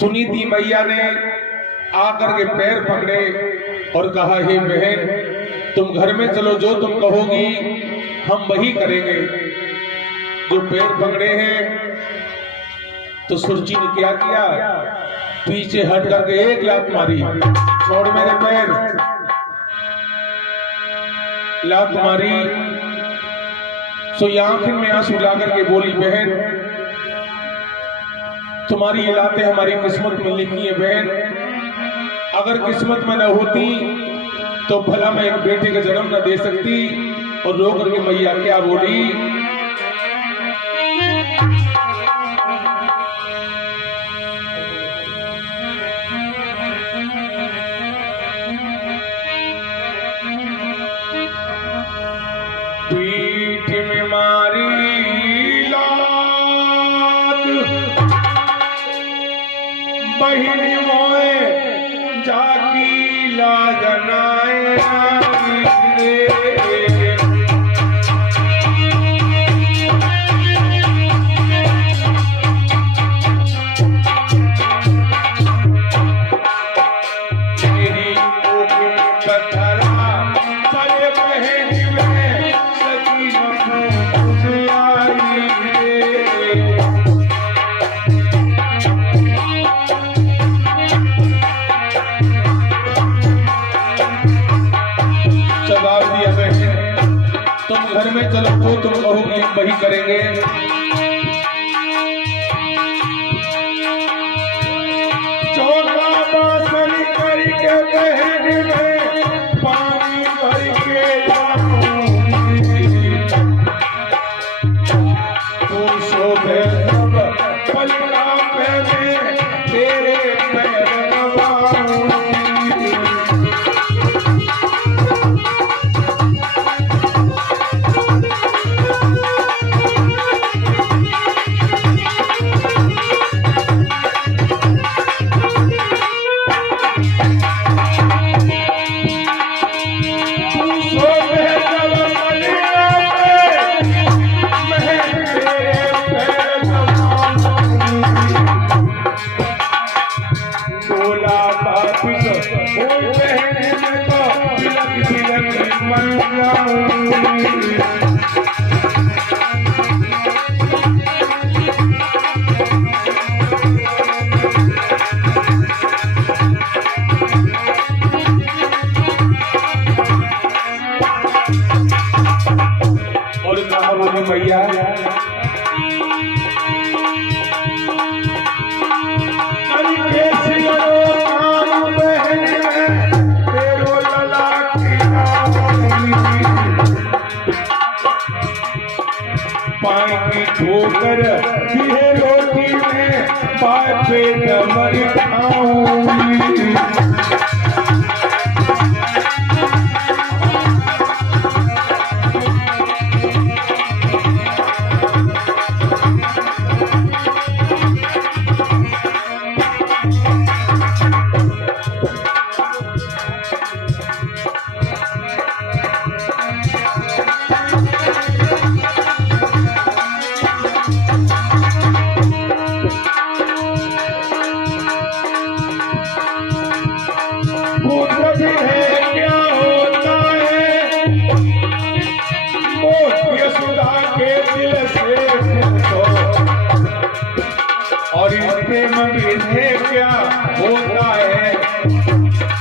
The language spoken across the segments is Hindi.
सुनीति मैया ने आकर के पैर पकड़े और कहा, हे बहन, तुम घर में चलो, जो तुम कहोगी हम वही करेंगे। जो पैर पकड़े हैं तो सुरजी ने क्या किया, पीछे हट करके एक लात मारी, छोड़ मेरे पैर, लात मारी। सो आंखों में आंसू ला करके बोली, बहन तुम्हारी ये लातें हमारी किस्मत में लिखी है बहन, अगर किस्मत में न होती तो भला मैं एक बेटे का जन्म न दे सकती। और रो करके मैया क्या बोली, पीठ में मारी लात, बहिनी मोए जाकी लाजनाए घर में चलो, जो तुम कहोगे हम वही करेंगे। चौका बासन करके बहन में पानी भर के तू शोभे सब पलका पे में तेरे पैर मैया पाए की ठोकर दिए रोटी में पाए पे मर खाऊंगी। और इसके मंदिर से क्या होता है,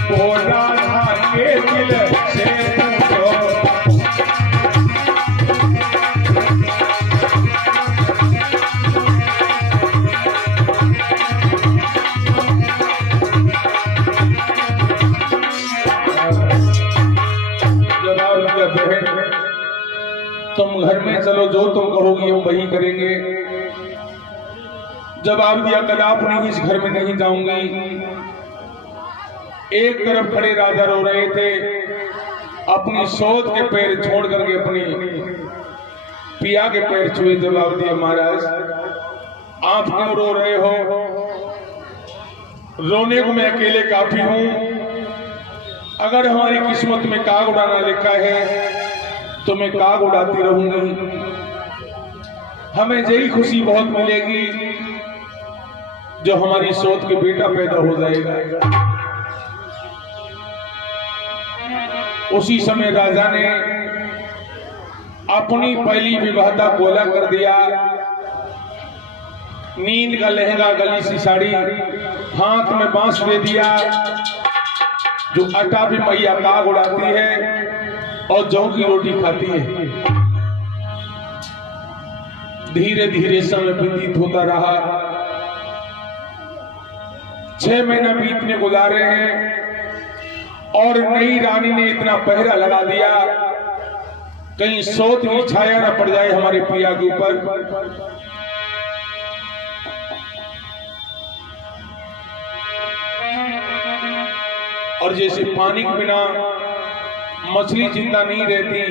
वो राधा के दिल से पूछो। बहन तुम घर में चलो, जो तुम कहोगी हम वही करेंगे। जवाब दिया, कदापि इस घर में नहीं जाऊंगी। एक तरफ खड़े राजा रो रहे थे, अपनी सौत के पैर छोड़ करके अपनी पिया के पैर छुए। जवाब दिया, महाराज आप क्यों रो रहे हो? रोने को मैं अकेले काफी हूं। अगर हमारी किस्मत में काग उड़ाना लिखा है तो मैं काग उड़ाती रहूंगी, हमें यही खुशी बहुत मिलेगी। जो हमारी सोच के बेटा पैदा हो जाएगा। उसी समय राजा ने अपनी पहली विवाहता कोला कर दिया। नींद का लहंगा, गली सी साड़ी, हाथ में बांस दे दिया। जो आटा भी मैया काग उड़ाती है और जौ की रोटी खाती है। धीरे धीरे समय व्यतीत होता रहा। 6 महीना बीतने गुजारे हैं और नई रानी ने इतना पहरा लगा दिया कहीं सोच की छाया न पड़ जाए हमारे पिया के ऊपर। और जैसे पानी के बिना मछली जिंदा नहीं रहती,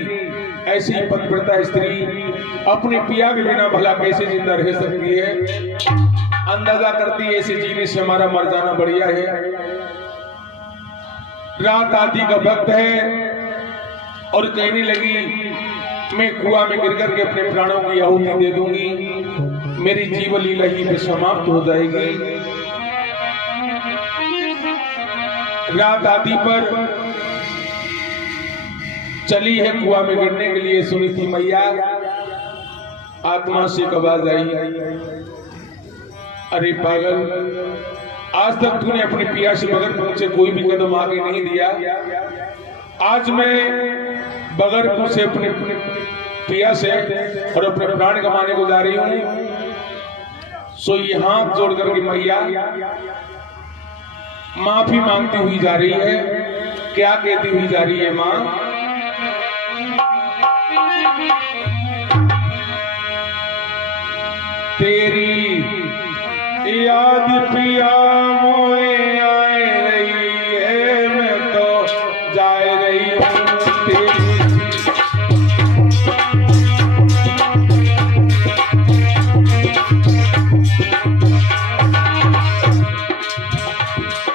ऐसी पतिव्रता स्त्री अपने पिया के बिना भला कैसे जिंदा रह सकती है। अंदाजा करती है ऐसे जीने से हमारा मर जाना बढ़िया है। रात आदि का वक्त है और कहने लगी मैं कुआं में गिर करके अपने प्राणों की आहुति दे दूंगी, मेरी जीवन लीला ही पे समाप्त हो जाएगी। रात आदि पर चली है कुआं में गिरने के लिए। सुनी थी मैया, आत्मा से आवाज आई, अरे पागल, आज तक तूने अपने पिया से बगैर पूछे कोई भी कदम आगे नहीं दिया। आज मैं बगैर पूछे अपने पिया से और अपने प्राण कमाने को जा रही हूं। सो ये हाथ जोड़ करके मैया माफी मांगती हुई जा रही है। क्या कहती हुई जा रही है मां? तेरी याद पिया मोए आए रही है, मैं तो जाए रही हूं।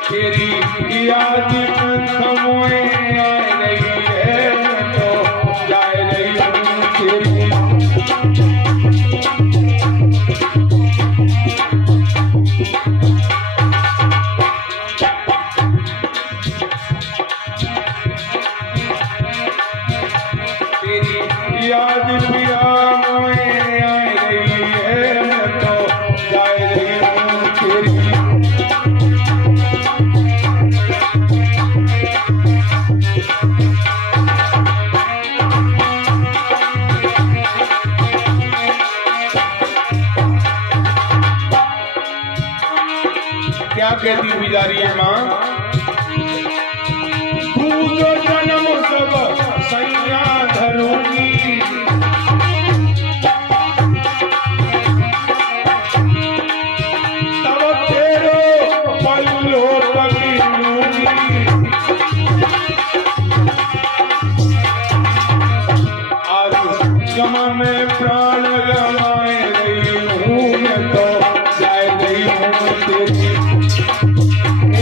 तेरी याद मोए आए रही है, मैं तो जाए रही हूं। तेरी याद पिया मोए आए रही है, मैं तो जाए रही हूं। क्या कहती हुई जा रही है मां? पूजो जन्म सब सैया धरूंगी, तब तेरो पल्लो पकड़ूंगी। आज गम में प्राण गवाए रही हूं, मैं तो जाए रही हूं। तेरी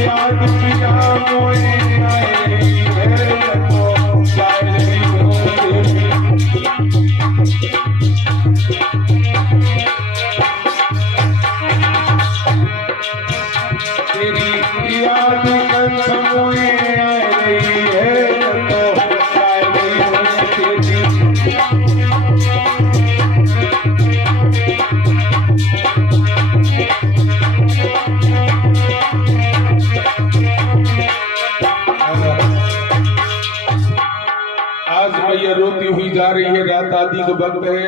याद पिया मोए आए रही है, मैं तो जाए रही हूं। तेरी याद मोए आए रही है, मैं तो जाए रही हूं। आज मैया रोती हुई जा रही है। रात आदि का वक्त है।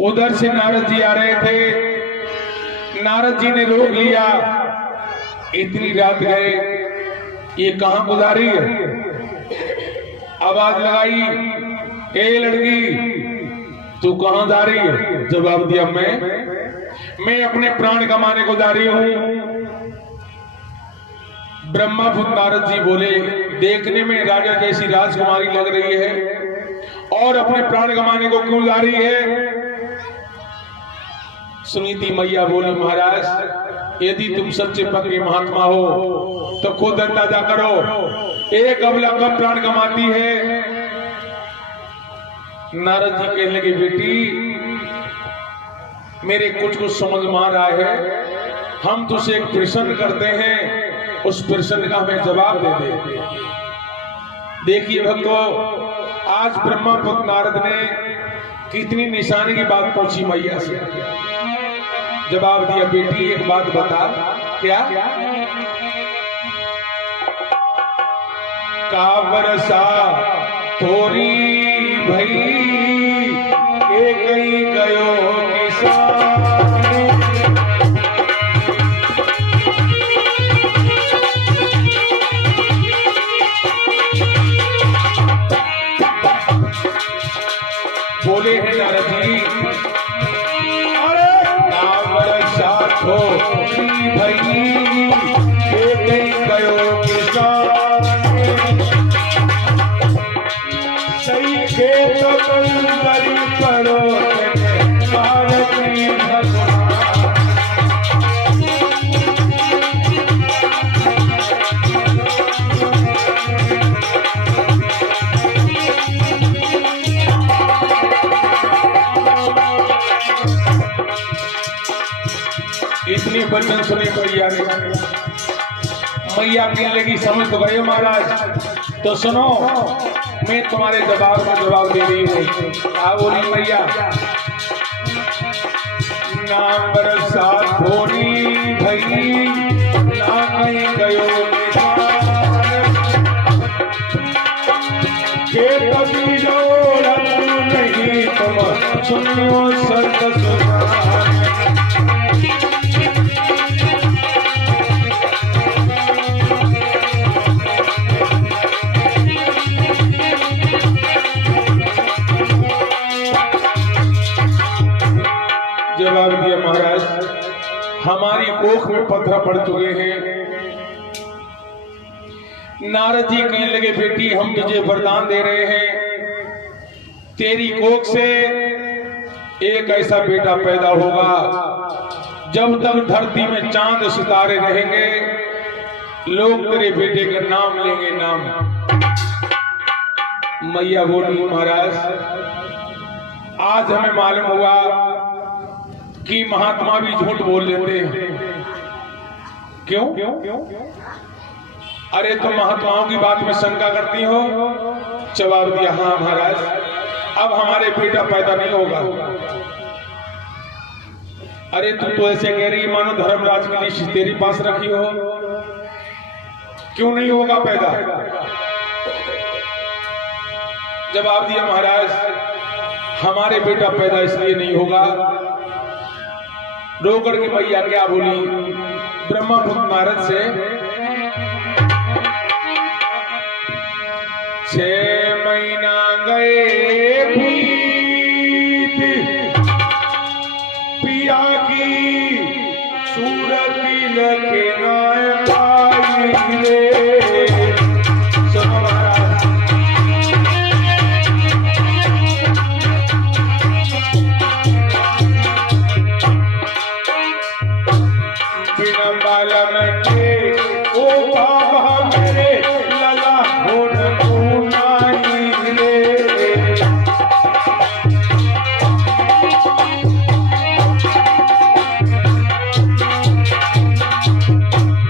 उधर से नारद जी आ रहे थे। नारद जी ने रोक लिया, इतनी रात गए, ये कहां गुजारी है? आवाज लगाई, ए लड़की तू कहां जा रही है? जवाब दिया मैं अपने प्राण कमाने को जा रही हूं। ब्रह्मापुत्र नारद जी बोले, देखने में राजा जैसी राजकुमारी लग रही है और अपने प्राण कमाने को क्यों जा रही है? सुनीति मैया बोली, महाराज यदि तुम सच्चे पक्के महात्मा हो तो खुद अंदाजा करो, एक अबला कब प्राण कमाती है? नारद जी कहने लगे, बेटी मेरे कुछ समझ में आ रहा है, हम तुझसे एक प्रश्न करते हैं, उस प्रश्न का हमें जवाब दे दे। देखिए भक्तों, आज ब्रह्मा पुत्र नारद ने कितनी निशानी की बात पूछी मैया से। जवाब दिया, बेटी एक बात बता। क्या? का वर्षा थोड़ी भई एक ही गयो किसान। बोले हैं नारद जी, अरे का वर्षा थोड़ी भई एक ही गयो किसान। सही खेत कंदरी करो भारती भगवान। इतनी वचन सुनी मैया ने। मैया कहने लगी, समझ तो गए महाराज, तो सुनो मैं तुम्हारे जवाब का जवाब दे रही हूँ। क्या बोली मैया? नाम बरसा थोड़ी भई ना कहीं गयो के कभी जोड़त नहीं तुम सुनो सत सुनार। जवाब दिया, महाराज हमारी कोख में पत्थर पड़ चुके हैं। नारद जी कहने लगे, बेटी हम तुझे वरदान दे रहे हैं, तेरी कोख से एक ऐसा बेटा पैदा होगा, जब तक धरती में चांद सितारे रहेंगे लोग तेरे बेटे का नाम लेंगे। नाम मैया बोली, महाराज आज हमें मालूम हुआ कि महात्मा भी झूठ बोल लेते हैं। क्यों? अरे तुम महात्माओं की बात में शंका करती हो? जवाब दिया, हाँ महाराज अब हमारे बेटा पैदा नहीं होगा। अरे तुम तो ऐसे कह रही मानो धर्मराज की लिस्ट तेरे पास रखी हो। क्यों नहीं होगा पैदा? जवाब दिया, महाराज हमारे बेटा पैदा इसलिए नहीं होगा। रोकर की मैया क्या बोली ब्रह्मा पुत्र नारद से, 6 महीना गए बीत पिया की सूरत लगे न पाई रे। सुनो महाराज, बिना बालम के ओ बाबा मेरे लला हो नाई रे।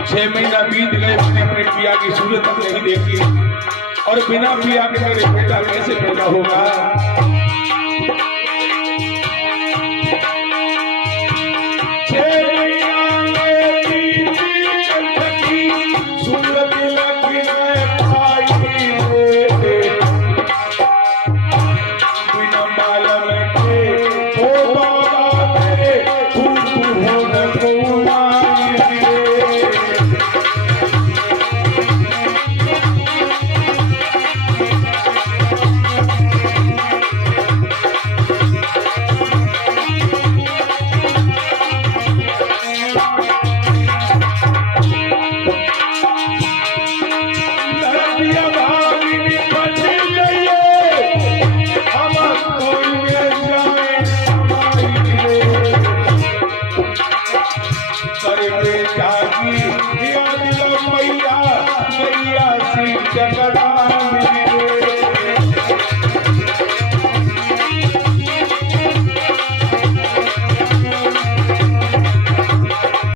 6 महीना बीत गए, मैंने अपने पिया की सूरत तक नहीं देखी, और बिना पिया के मेरे बेटा कैसे पैदा होगा? करे बेटा